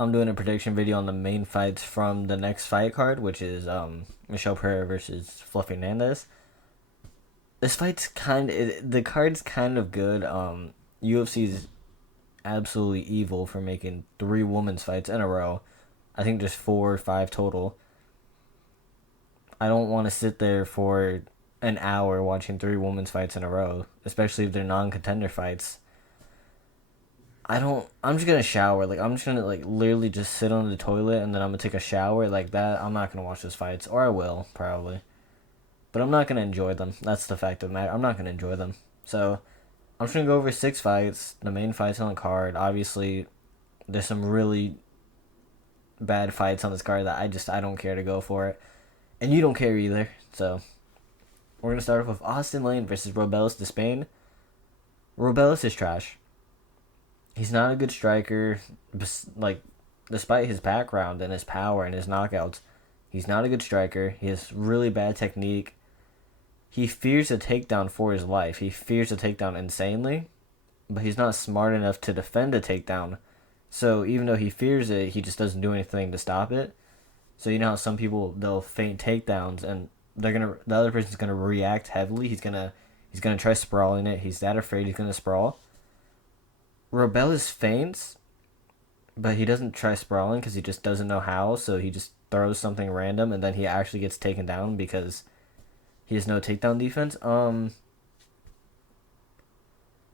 I'm doing a prediction video on the main fights from the next fight card, which is Michelle Periera versus Fluffy Hernandez. This fight's the card's kind of good. UFC's absolutely evil for making three women's fights in a row. I think there's 4 or 5 total. I don't want to sit there for an hour watching three women's fights in a row, especially if they're non-contender fights. I'm just gonna shower. Like, I'm just gonna, like, literally just sit on the toilet and then I'm gonna take a shower like that. I'm not gonna watch those fights, or I will probably, but I'm not gonna enjoy them. That's the fact of the matter. I'm not gonna enjoy them. So I'm just gonna go over 6 fights, the main fights on the card. Obviously, there's some really bad fights on this card that I don't care to go for it, and you don't care either. So we're gonna start off with Austin Lane versus Robelis de Spain. Robelis is trash. He's not a good striker, like, despite his background and his power and his knockouts. He's not a good striker. He has really bad technique. He fears a takedown for his life. He fears a takedown insanely, but he's not smart enough to defend a takedown. So even though he fears it, he just doesn't do anything to stop it. So you know how some people, they'll feint takedowns and the other person's gonna react heavily. He's gonna try sprawling it. He's that afraid he's gonna sprawl. Robelis feints, but he doesn't try sprawling because he just doesn't know how, so he just throws something random and then he actually gets taken down because he has no takedown defense.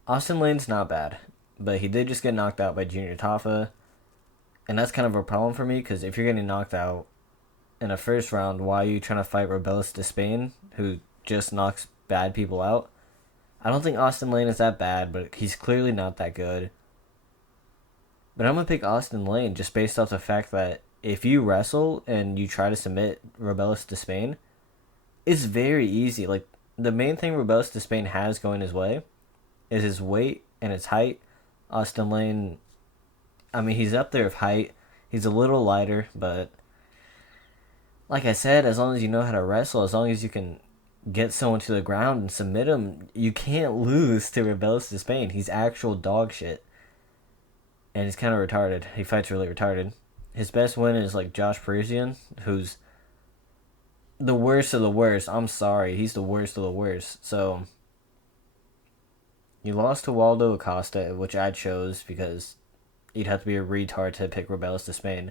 Austin Lane's not bad, but he did just get knocked out by Junior Tafa, and that's kind of a problem for me because if you're getting knocked out in a first round, why are you trying to fight Robelis de Spain, who just knocks bad people out? I don't think Austin Lane is that bad, but he's clearly not that good. But I'm going to pick Austin Lane just based off the fact that if you wrestle and you try to submit Robelis de Spain, it's very easy. Like, the main thing Robelis de Spain has going his way is his weight and his height. Austin Lane, I mean, he's up there with height. He's a little lighter, but like I said, as long as you know how to wrestle, as long as you can get someone to the ground and submit him, you can't lose to Robelis de Spain. He's actual dog shit. And he's kind of retarded. He fights really retarded. His best win is, like, Josh Parisian, who's the worst of the worst. I'm sorry. He's the worst of the worst. So, he lost to Waldo Acosta, which I chose because you'd have to be a retard to pick Robelis de Spain.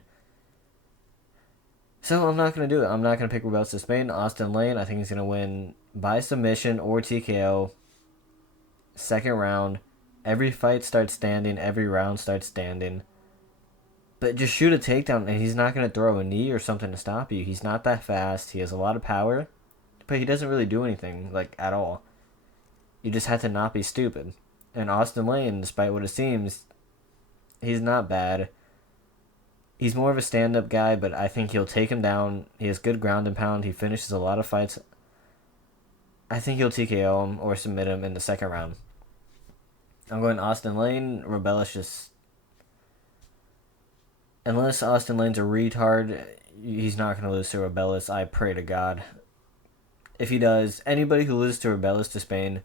So I'm not going to do it. I'm not going to pick Robelis de Spain. Austin Lane, I think he's going to win by submission or TKO. Second round. Every fight starts standing. Every round starts standing. But just shoot a takedown, and he's not going to throw a knee or something to stop you. He's not that fast. He has a lot of power. But he doesn't really do anything, like, at all. You just have to not be stupid. And Austin Lane, despite what it seems, he's not bad. He's more of a stand-up guy, but I think he'll take him down. He has good ground and pound. He finishes a lot of fights. I think he'll TKO him or submit him in the second round. I'm going Austin Lane. Robelis just... Unless Austin Lane's a retard, he's not going to lose to Robelis. I pray to God. If he does, anybody who loses to Robelis de Spain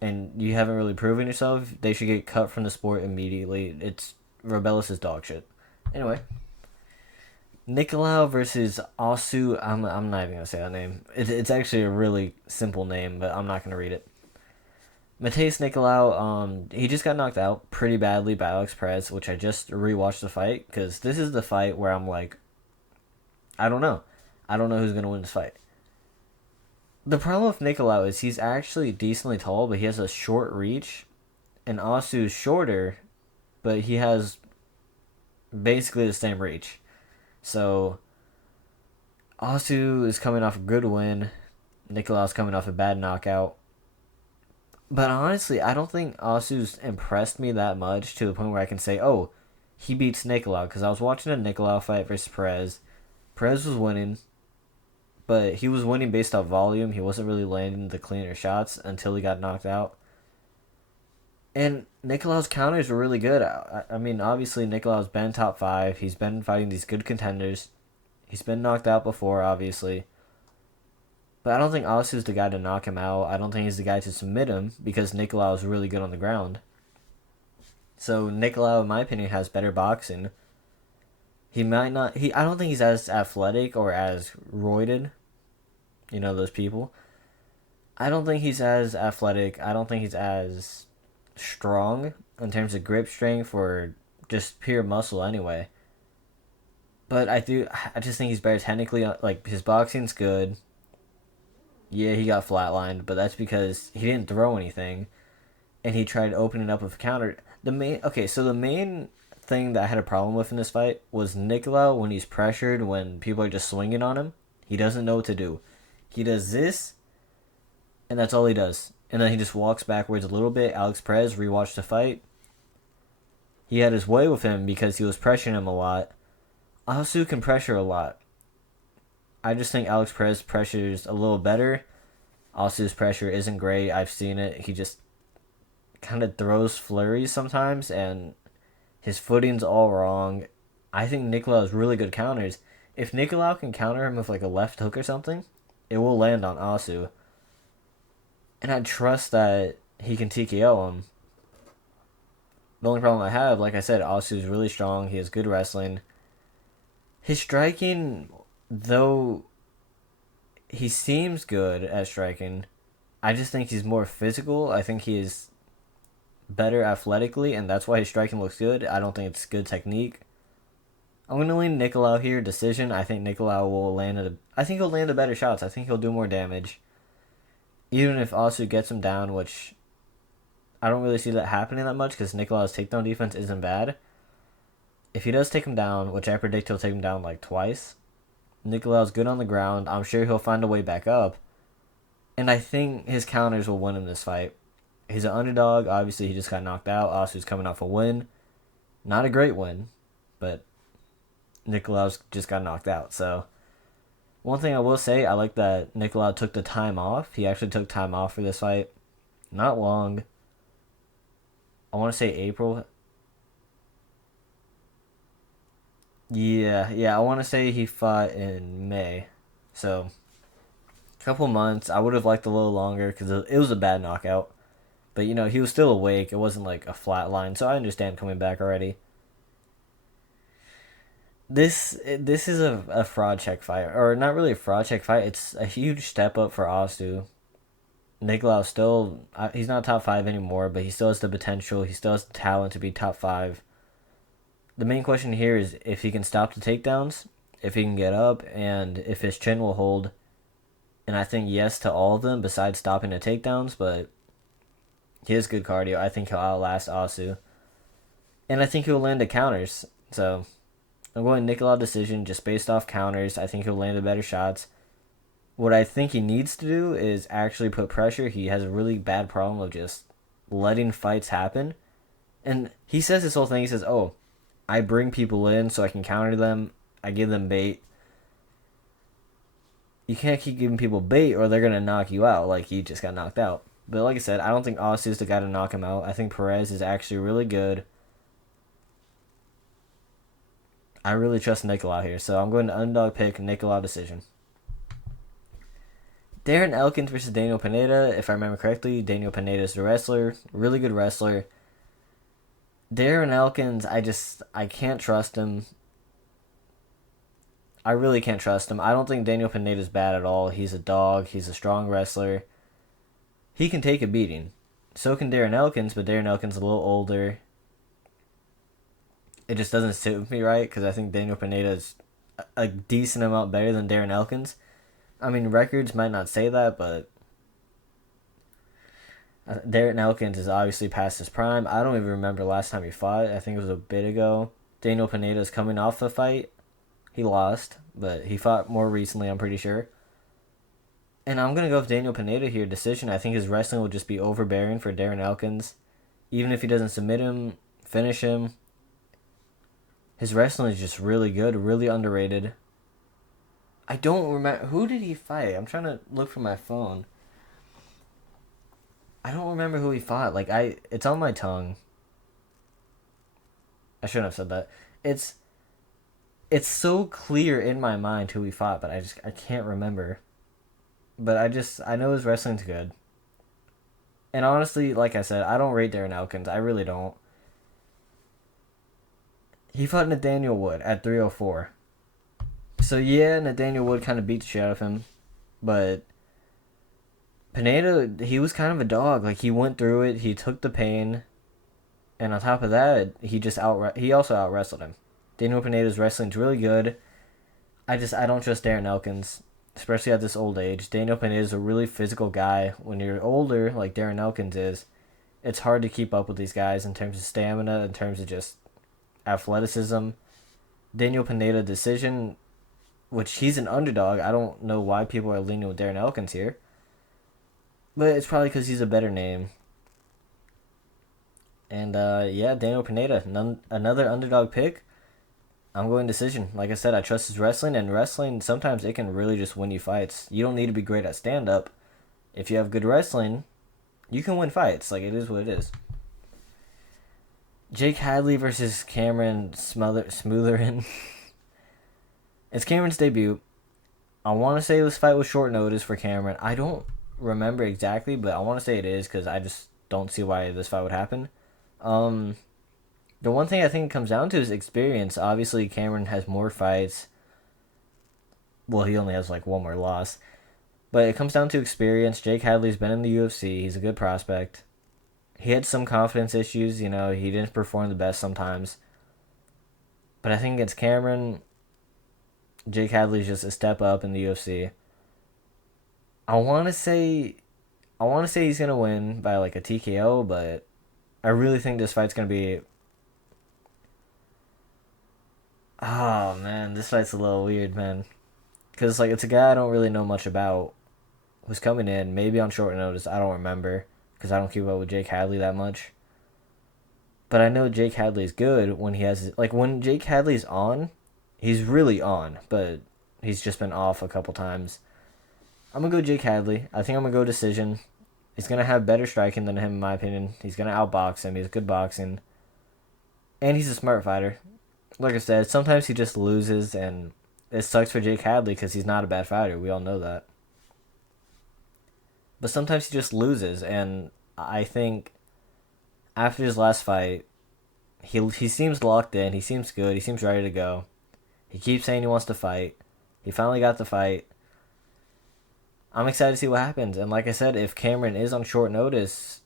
and you haven't really proven yourself, they should get cut from the sport immediately. Robelis is dog shit. Anyway, Nicolau versus Osu. I'm not even gonna say that name. It's actually a really simple name, but I'm not gonna read it. Mateus Nicolau. He just got knocked out pretty badly by Alex Perez, which I just rewatched the fight because this is the fight where I'm like, I don't know who's gonna win this fight. The problem with Nicolau is he's actually decently tall, but he has a short reach, and Osu's shorter, but he has basically the same reach. So Osu is coming off a good win. Nicolau's coming off a bad knockout. But honestly, I don't think Osu's impressed me that much to the point where I can say, oh, he beats Nicolau. Because I was watching a Nicolau fight versus Perez. Perez was winning, but he was winning based off volume. He wasn't really landing the cleaner shots until he got knocked out. And Nicolau's counters were really good. I mean, obviously, Nicolau's been top 5. He's been fighting these good contenders. He's been knocked out before, obviously. But I don't think Osu's the guy to knock him out. I don't think he's the guy to submit him because Nicolau is really good on the ground. So Nicolau, in my opinion, has better boxing. He might not. I don't think he's as athletic or as roided. You know those people. I don't think he's as athletic. I don't think he's as strong in terms of grip strength or just pure muscle anyway. But I do. I just think he's better technically. Like his boxing's good. Yeah, he got flatlined, but that's because he didn't throw anything, and he tried opening up with a counter. The main thing that I had a problem with in this fight was Nicolau when he's pressured, when people are just swinging on him. He doesn't know what to do. He does this, and that's all he does. And then he just walks backwards a little bit. Alex Perez rewatched the fight. He had his way with him because he was pressuring him a lot. Asu can pressure a lot. I just think Alex Perez pressures a little better. Asu's pressure isn't great. I've seen it. He just kind of throws flurries sometimes, and his footing's all wrong. I think Nicolau has really good counters. If Nicolau can counter him with like a left hook or something, it will land on Asu. And I trust that he can TKO him. The only problem I have, like I said, Asu is really strong. He has good wrestling. His striking, though he seems good at striking, I just think he's more physical. I think he is better athletically, and that's why his striking looks good. I don't think it's good technique. I'm going to lean Nicolau here. Decision. I think Nicolau will I think he'll land the better shots. I think he'll do more damage. Even if Asu gets him down, which I don't really see that happening that much because Nicolau's takedown defense isn't bad. If he does take him down, which I predict he'll take him down like twice, Nicolau's good on the ground. I'm sure he'll find a way back up. And I think his counters will win him this fight. He's an underdog. Obviously, he just got knocked out. Asu's coming off a win. Not a great win, but Nicolau's just got knocked out. So, one thing I will say, I like that Nicolau took the time off. He actually took time off for this fight. Not long. I want to say April. Yeah, I want to say he fought in May. So, a couple months. I would have liked a little longer because it was a bad knockout. But, he was still awake. It wasn't like a flat line. So, I understand coming back already. This is a fraud check fight. Or not really a fraud check fight. It's a huge step up for Asu. Nicolau still, he's not top 5 anymore, but he still has the potential. He still has the talent to be top 5. The main question here is if he can stop the takedowns, if he can get up, and if his chin will hold. And I think yes to all of them besides stopping the takedowns, but he has good cardio. I think he'll outlast Asu. And I think he'll land the counters. So I'm going Nicolau decision just based off counters. I think he'll land the better shots. What I think he needs to do is actually put pressure. He has a really bad problem of just letting fights happen. And he says this whole thing. He says, oh, I bring people in so I can counter them. I give them bait. You can't keep giving people bait or they're going to knock you out like he just got knocked out. But like I said, I don't think Asu is the guy to knock him out. I think Perez is actually really good. I really trust Nicolau here. So I'm going to underdog pick Nicolau decision. Darren Elkins versus Daniel Pineda. If I remember correctly, Daniel Pineda is the wrestler. Really good wrestler. Darren Elkins, I can't trust him. I really can't trust him. I don't think Daniel Pineda is bad at all. He's a dog. He's a strong wrestler. He can take a beating. So can Darren Elkins, but Darren Elkins is a little older. It just doesn't sit with me right because I think Daniel Pineda is a decent amount better than Darren Elkins. I mean, records might not say that, but Darren Elkins is obviously past his prime. I don't even remember last time he fought. I think it was a bit ago. Daniel Pineda is coming off the fight. He lost, but he fought more recently, I'm pretty sure. And I'm going to go with Daniel Pineda here. Decision. I think his wrestling will just be overbearing for Darren Elkins. Even if he doesn't submit him, finish him. His wrestling is just really good, really underrated. I don't remember. Who did he fight? I'm trying to look for my phone. I don't remember who he fought. It's on my tongue. I shouldn't have said that. It's so clear in my mind who he fought, but I can't remember. But I know his wrestling's good. And honestly, like I said, I don't rate Darren Elkins. I really don't. He fought Nathaniel Wood at 304. So yeah, Nathaniel Wood kind of beat the shit out of him, but Pineda, he was kind of a dog. Like, he went through it, he took the pain, and on top of that, he also out wrestled him. Daniel Pineda's wrestling's really good. I don't trust Darren Elkins, especially at this old age. Daniel Pineda's a really physical guy. When you're older, like Darren Elkins is, it's hard to keep up with these guys in terms of stamina, in terms of just athleticism. Daniel Pineda decision, which he's an underdog. I don't know why people are leaning with Darren Elkins here. But it's probably because he's a better name. And yeah, Daniel Pineda, another underdog pick. I'm going decision. Like I said, I trust his wrestling, and wrestling, sometimes it can really just win you fights. You don't need to be great at stand-up. If you have good wrestling, you can win fights. Like, it is what it is. Jake Hadley versus Cameron Smootherman. It's Cameron's debut. I want to say this fight was short notice for Cameron. I don't remember exactly, but I want to say it is because I just don't see why this fight would happen. The one thing I think it comes down to is experience. Obviously, Cameron has more fights. Well, he only has like one more loss. But it comes down to experience. Jake Hadley's been in the UFC. He's a good prospect. He had some confidence issues. You know, he didn't perform the best sometimes. But I think against Cameron, Jake Hadley's just a step up in the UFC. I want to say he's going to win by like a TKO, but I really think this fight's going to be... Oh, man, this fight's a little weird, man. Because like, it's a guy I don't really know much about who's coming in, maybe on short notice. I don't remember because I don't keep up with Jake Hadley that much. But I know Jake Hadley's good when he has... Like, when Jake Hadley's on, he's really on, but he's just been off a couple times. I'm going to go Jake Hadley. I think I'm going to go decision. He's going to have better striking than him, in my opinion. He's going to outbox him. He has good boxing. And he's a smart fighter. Like I said, sometimes he just loses, and it sucks for Jake Hadley because he's not a bad fighter. We all know that. But sometimes he just loses, and I think after his last fight, he seems locked in. He seems good. He seems ready to go. He keeps saying he wants to fight. He finally got the fight. I'm excited to see what happens. And like I said, if Cameron is on short notice,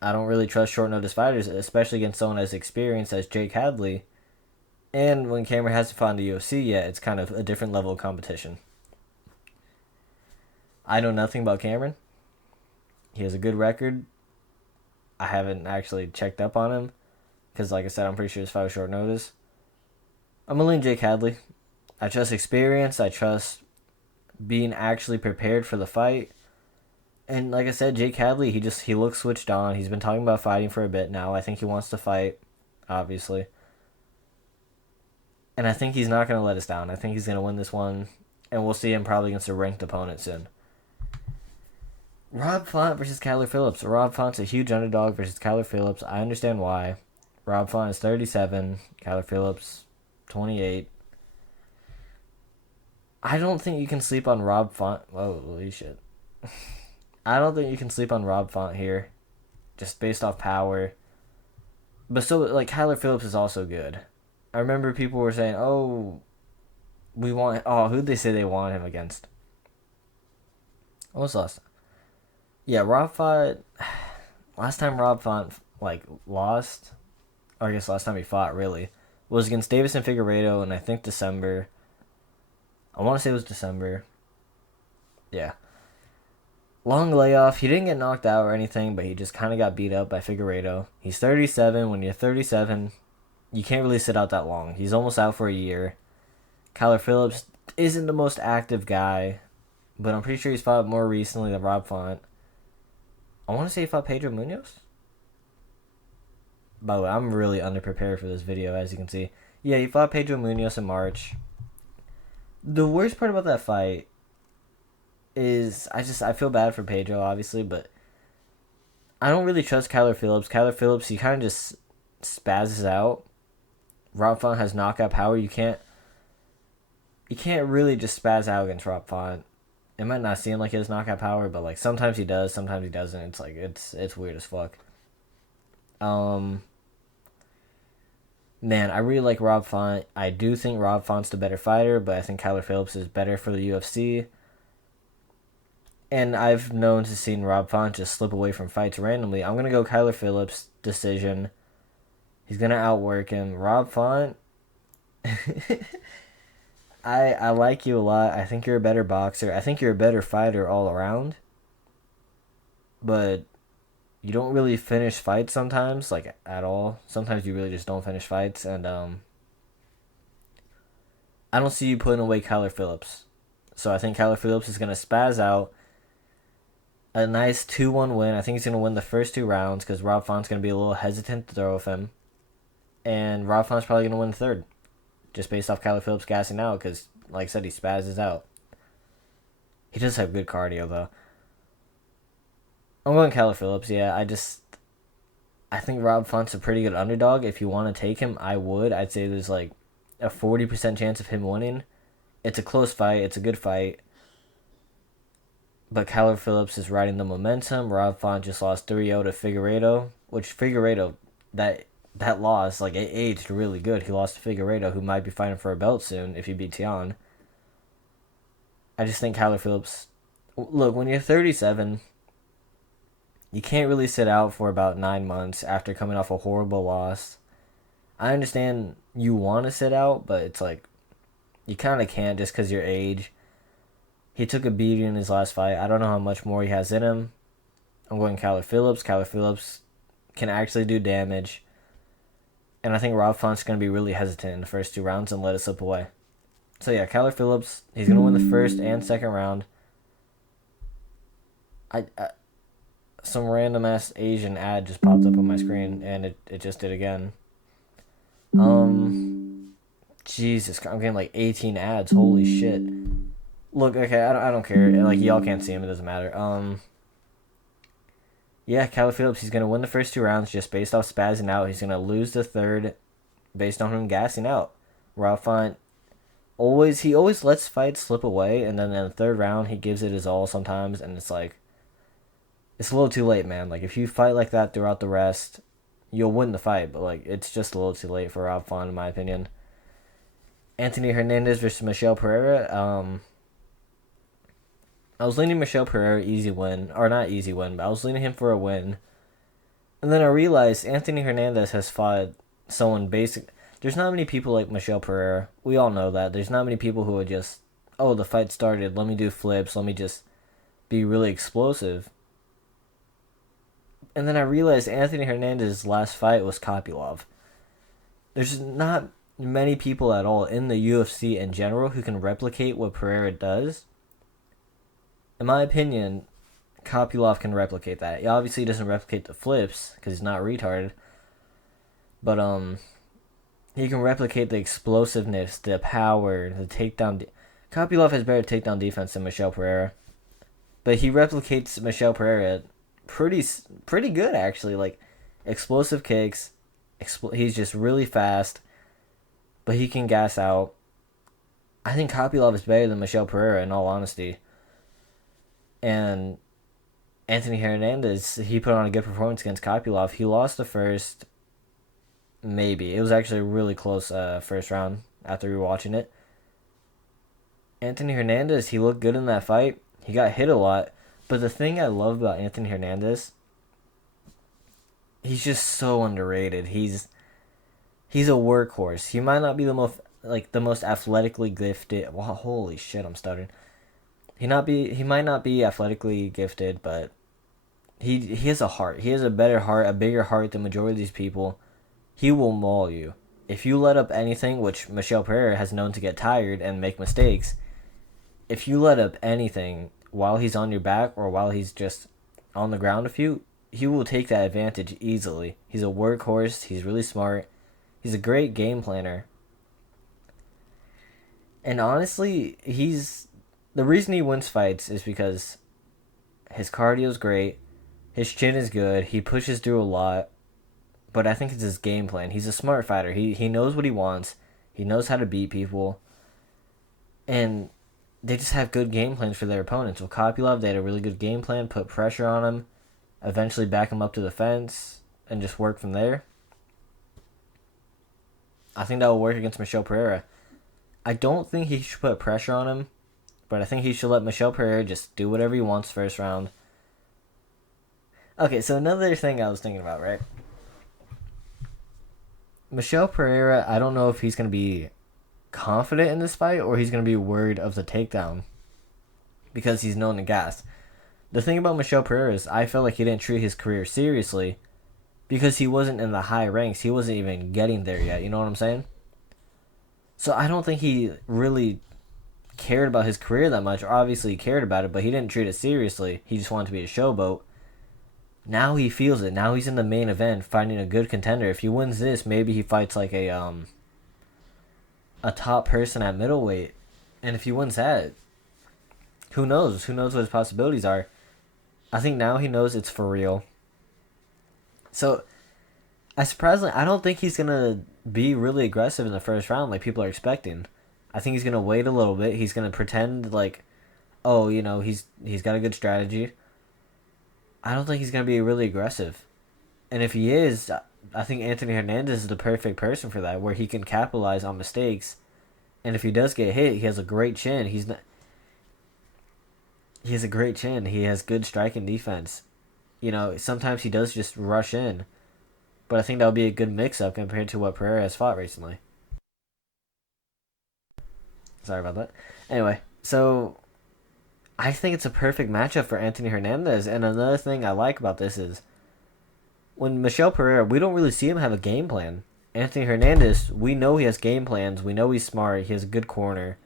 I don't really trust short notice fighters, especially against someone as experienced as Jake Hadley. And when Cameron hasn't fought in the UFC yet, it's kind of a different level of competition. I know nothing about Cameron. He has a good record. I haven't actually checked up on him because, like I said, I'm pretty sure this fight was short notice. I'm going to lean Jake Hadley. I trust experience. I trust being actually prepared for the fight. And like I said, Jake Hadley, he looks switched on. He's been talking about fighting for a bit now. I think he wants to fight, obviously. And I think he's not going to let us down. I think he's going to win this one. And we'll see him probably against a ranked opponent soon. Rob Font versus Kyler Phillips. Rob Font's a huge underdog versus Kyler Phillips. I understand why. Rob Font is 37. Kyler Phillips, 28. I don't think you can sleep on Rob Font. Holy shit. I don't think you can sleep on Rob Font here. Just based off power. But so, like, Kyler Phillips is also good. I remember people were saying, who'd they say they want him against? What was last time? Yeah, Rob Font... Last time Rob Font, like, lost, or I guess last time he fought, really, was against Davison Figueiredo in, I think, December. I want to say it was December. Yeah. Long layoff. He didn't get knocked out or anything, but he just kind of got beat up by Figueiredo. He's 37. When you're 37... you can't really sit out that long. He's almost out for a year. Kyler Phillips isn't the most active guy, but I'm pretty sure he's fought more recently than Rob Font. I want to say he fought Pedro Munoz. By the way, I'm really underprepared for this video, as you can see. Yeah, he fought Pedro Munoz in March. The worst part about that fight is I feel bad for Pedro, obviously, but I don't really trust Kyler Phillips. Kyler Phillips, he kind of just spazzes out. Rob Font has knockout power. You can't really just spaz out against Rob Font. It might not seem like he has knockout power, but like sometimes he does, sometimes he doesn't. It's like it's weird as fuck. Man, I really like Rob Font. I do think Rob Font's the better fighter, but I think Kyler Phillips is better for the UFC. And I've known to seen Rob Font just slip away from fights randomly. I'm gonna go Kyler Phillips decision. He's gonna outwork him. Rob Font, I like you a lot. I think you're a better boxer. I think you're a better fighter all around. But you don't really finish fights sometimes, like at all. Sometimes you really just don't finish fights, and I don't see you putting away Kyler Phillips. So I think Kyler Phillips is gonna spaz out a nice 2-1 win. I think he's gonna win the first two rounds because Rob Font's gonna be a little hesitant to throw with him, and Rob Font's probably gonna win the third, just based off Kyler Phillips gassing out because, like I said, he spazzes out. He does have good cardio though. I'm going Kyler Phillips. Yeah, I think Rob Font's a pretty good underdog. If you want to take him, I would. I'd say there's like a 40% chance of him winning. It's a close fight. It's a good fight. But Kyler Phillips is riding the momentum. Rob Font just lost 3-0 to Figueiredo, which Figueiredo, that loss, like, it aged really good. He lost to Figueiredo, who might be fighting for a belt soon if he beats Tian. I just think Kyler Phillips... Look, when you're 37, you can't really sit out for about 9 months after coming off a horrible loss. I understand you want to sit out, but it's like, you kind of can't just because your age. He took a beating in his last fight. I don't know how much more he has in him. I'm going Kyler Phillips. Kyler Phillips can actually do damage. And I think Rob Font's going to be really hesitant in the first two rounds and let it slip away. So yeah, Kyler Phillips, he's going to win the first and second round. I some random ass Asian ad just popped up on my screen, and it just did again. Jesus, I'm getting like 18 ads. Holy shit. Look, okay, I don't care. Like, y'all can't see him. It doesn't matter. Yeah, Kyler Phillips, he's going to win the first two rounds just based off spazzing out. He's going to lose the third based on him gassing out. Rob Font, he always lets fights slip away, and then in the third round, he gives it his all sometimes, and it's like, it's a little too late, man. Like, if you fight like that throughout the rest, you'll win the fight, but, like, it's just a little too late for Rob Font, in my opinion. Anthony Hernandez versus Michel Periera, I was leaning Michel Periera easy win, or not easy win, but I was leaning him for a win. And then I realized Anthony Hernandez has fought someone basic. There's not many people like Michel Periera. We all know that. There's not many people who would just, oh, the fight started, let me do flips, let me just be really explosive. And then I realized Anthony Hernandez's last fight was Kopylov. There's not many people at all in the UFC in general who can replicate what Periera does. In my opinion, Kopylov can replicate that. He obviously doesn't replicate the flips because he's not retarded. But he can replicate the explosiveness, the power, the takedown. Kopylov has better takedown defense than Michel Periera. But he replicates Michel Periera pretty good, actually. Like, explosive kicks. He's just really fast. But he can gas out. I think Kopylov is better than Michel Periera, in all honesty. And Anthony Hernandez, he put on a good performance against Kopylov. He lost the first, maybe. It was actually a really close first round after we were watching it. Anthony Hernandez, he looked good in that fight. He got hit a lot. But the thing I love about Anthony Hernandez, he's just so underrated. He's a workhorse. He might not be the most athletically gifted. Wow, holy shit, I'm stuttering. He might not be athletically gifted, but he has a heart. He has a better heart, a bigger heart than majority of these people. He will maul you. If you let up anything, which Michel Periera has known to get tired and make mistakes, if you let up anything while he's on your back or while he's just on the ground with you, he will take that advantage easily. He's a workhorse. He's really smart. He's a great game planner. And honestly, the reason he wins fights is because his cardio is great, his chin is good, he pushes through a lot, but I think it's his game plan. He's a smart fighter. He knows what he wants. He knows how to beat people. And they just have good game plans for their opponents. With Kopylov, they had a really good game plan, put pressure on him, eventually back him up to the fence, and just work from there. I think that will work against Michel Pereira. I don't think he should put pressure on him, but I think he should let Michel Pereira just do whatever he wants first round. Okay, so another thing I was thinking about, right? Michel Pereira, I don't know if he's going to be confident in this fight or he's going to be worried of the takedown because he's known to gas. The thing about Michel Pereira is I felt like he didn't treat his career seriously because he wasn't in the high ranks. He wasn't even getting there yet. You know what I'm saying? So I don't think he really cared about his career that much. Or obviously he cared about it, but he didn't treat it seriously. He just wanted to be a showboat. Now he feels it. Now he's in the main event fighting a good contender. If he wins this, maybe he fights like a top person at middleweight. And if he wins that, who knows? Who knows what his possibilities are? I think now he knows it's for real. So, I don't think he's gonna be really aggressive in the first round like people are expecting. I think he's gonna wait a little bit. He's gonna pretend like, oh, he's got a good strategy. I don't think he's gonna be really aggressive, and if he is, I think Anthony Hernandez is the perfect person for that, where he can capitalize on mistakes, and if he does get hit, he has a great chin. He has a great chin. He has good striking defense. Sometimes he does just rush in, but I think that would be a good mix-up compared to what Periera has fought recently. Sorry about that. Anyway, so I think it's a perfect matchup for Anthony Hernandez. And another thing I like about this is when Michel Pereira, we don't really see him have a game plan. Anthony Hernandez, we know he has game plans. We know he's smart. He has a good corner.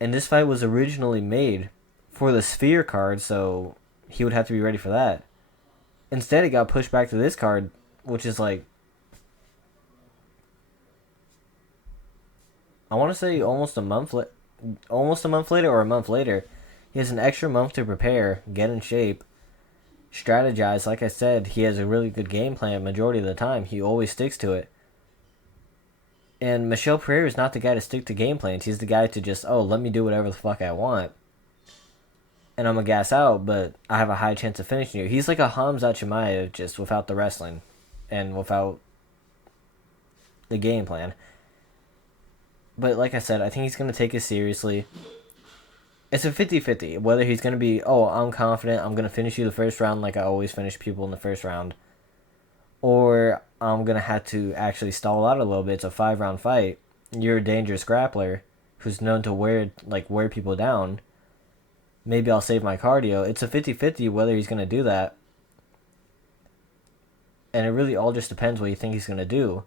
And this fight was originally made for the Sphere card, so he would have to be ready for that. Instead, it got pushed back to this card, which is like, I want to say almost a month later or a month later. He has an extra month to prepare, get in shape, strategize. Like I said, he has a really good game plan majority of the time. He always sticks to it. And Michel Pereira is not the guy to stick to game plans. He's the guy to just, let me do whatever the fuck I want. And I'm going to gas out, but I have a high chance of finishing you. He's like a Hamza Chimaev, just without the wrestling and without the game plan. But like I said, I think he's going to take it seriously. It's a 50-50. Whether he's going to be, I'm confident, I'm going to finish you the first round like I always finish people in the first round. Or I'm going to have to actually stall out a little bit. It's a 5-round fight. You're a dangerous grappler who's known to wear people down. Maybe I'll save my cardio. It's a 50-50 whether he's going to do that. And it really all just depends what you think he's going to do.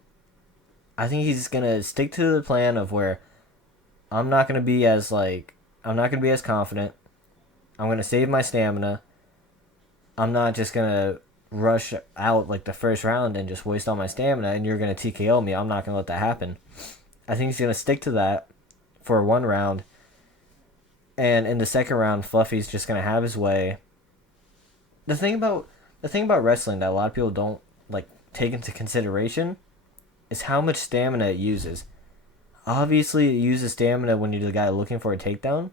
I think he's going to stick to the plan of where I'm not going to be as confident. I'm going to save my stamina. I'm not just going to rush out like the first round and just waste all my stamina and you're going to TKO me. I'm not going to let that happen. I think he's going to stick to that for one round. And in the second round, Fluffy's just going to have his way. The thing about wrestling that a lot of people don't take into consideration is how much stamina it uses. Obviously, it uses stamina when you're the guy looking for a takedown.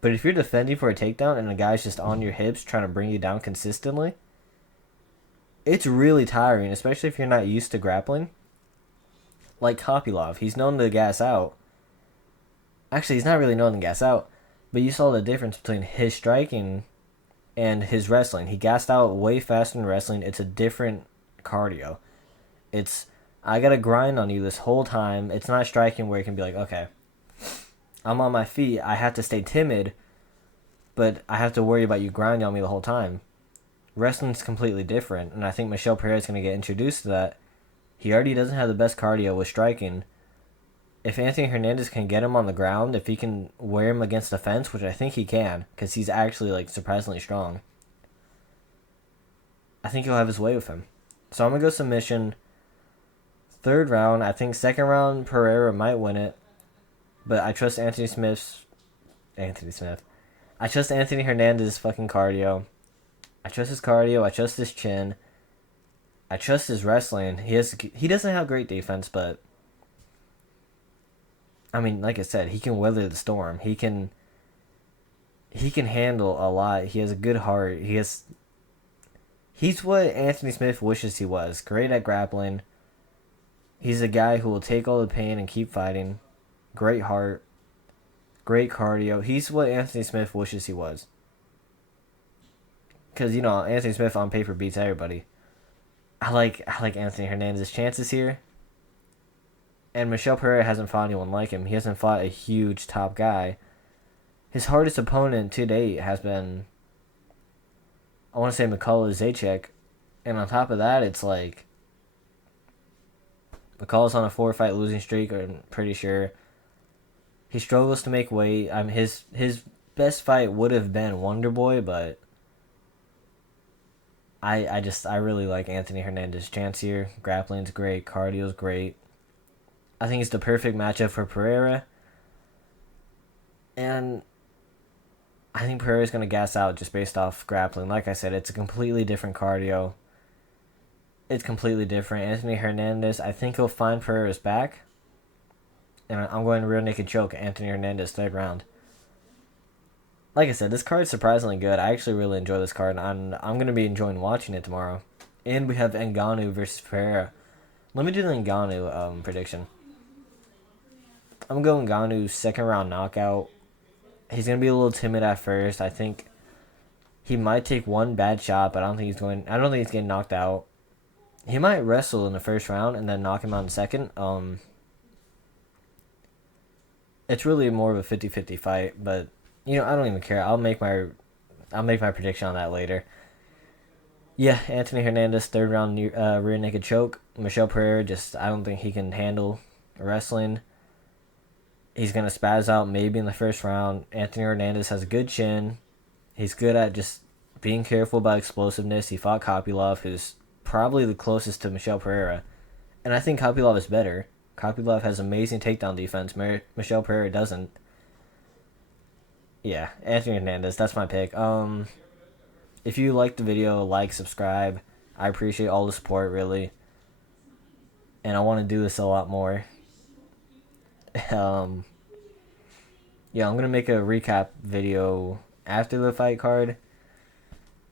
But if you're defending for a takedown and the guy's just on your hips trying to bring you down consistently, it's really tiring, especially if you're not used to grappling. Like Kopylov, he's known to gas out. Actually, he's not really known to gas out, but you saw the difference between his striking and his wrestling. He gassed out way faster in wrestling. It's a different cardio. I gotta grind on you this whole time. It's not striking where it can be like, okay, I'm on my feet. I have to stay timid, but I have to worry about you grinding on me the whole time. Wrestling's completely different, and I think Michel Pereira is going to get introduced to that. He already doesn't have the best cardio with striking. If Anthony Hernandez can get him on the ground, if he can wear him against the fence, which I think he can, because he's actually surprisingly strong, I think he'll have his way with him. So I'm going to go submission. Third round, I think second round Pereira might win it, but I trust Anthony Smith. I trust Anthony Hernandez's fucking cardio. I trust his cardio. I trust his chin. I trust his wrestling. He doesn't have great defense, but I mean, like I said, he can weather the storm. He can handle a lot. He has a good heart. He's what Anthony Smith wishes he was. Great at grappling. He's a guy who will take all the pain and keep fighting. Great heart. Great cardio. He's what Anthony Smith wishes he was. Because, you know, Anthony Smith on paper beats everybody. I like Anthony Hernandez's chances here. And Michel Pereira hasn't fought anyone like him. He hasn't fought a huge top guy. His hardest opponent to date has been, I want to say, McCullough Zajac. And on top of that, it's like, McCullough's on a 4-fight losing streak, I'm pretty sure. He struggles to make weight. His best fight would have been Wonder Boy, but I really like Anthony Hernandez's chance here. Grappling's great, cardio's great. I think it's the perfect matchup for Periera. And I think Pereira's going to gas out just based off grappling. Like I said, it's a completely different cardio. It's completely different. Anthony Hernandez, I think he'll find Pereira's back. And I'm going rear naked choke Anthony Hernandez 3rd round. Like I said, this card's surprisingly good. I actually really enjoy this card, and I'm going to be enjoying watching it tomorrow. And we have Ngannou versus Periera. Let me do the Ngannou prediction. I'm going Ngannou 2nd round knockout. He's going to be a little timid at first. I think he might take one bad shot, but I don't think he's getting knocked out. He might wrestle in the 1st round and then knock him out in the 2nd. It's really more of a 50-50 fight, but you know, I don't even care. I'll make my prediction on that later. Yeah, Anthony Hernandez 3rd round rear naked choke. Michel Pereira, I don't think he can handle wrestling. He's going to spaz out maybe in the 1st round. Anthony Hernandez has a good chin. He's good at just being careful about explosiveness. He fought Kopylov, who's probably the closest to Michel Pereira. And I think Kopylov is better. Kopylov has amazing takedown defense. Michel Pereira doesn't. Yeah, Anthony Hernandez, that's my pick. If you liked the video, like, subscribe. I appreciate all the support, really. And I want to do this a lot more. Yeah, I'm going to make a recap video after the fight card.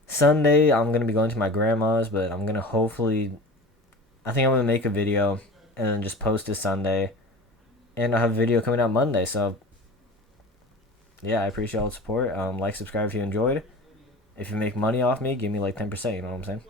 Sunday, I'm going to be going to my grandma's, but I'm going to I think I'm going to make a video and then just post it Sunday. And I'll have a video coming out Monday, so yeah, I appreciate all the support. Like, subscribe if you enjoyed. If you make money off me, give me like 10%, you know what I'm saying?